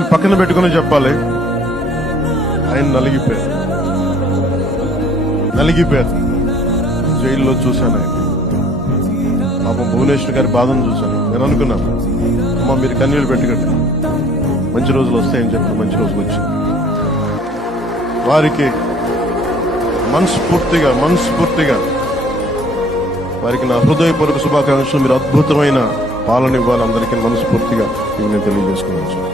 ఆయన పక్కన పెట్టుకుని చెప్పాలి, ఆయన నలిగిపోయారు. జైల్లో చూశాను ఆయన. పాపం భువనేశ్వర్ గారి బాధను చూశాను. నేను అనుకున్నాను, అమ్మ మీరు కన్నీళ్ళు పెట్టకండి, మంచి రోజులు వస్తాయని చెప్పిన మంచి రోజులు వచ్చాయి. వారికి మనస్ఫూర్తిగా వారికి నా హృదయపూర్వక శుభాకాంక్షలు. మీరు అద్భుతమైన పాలన ఇవ్వాలి అందరికీ మనస్ఫూర్తిగా నేను తెలియజేసుకున్నాను.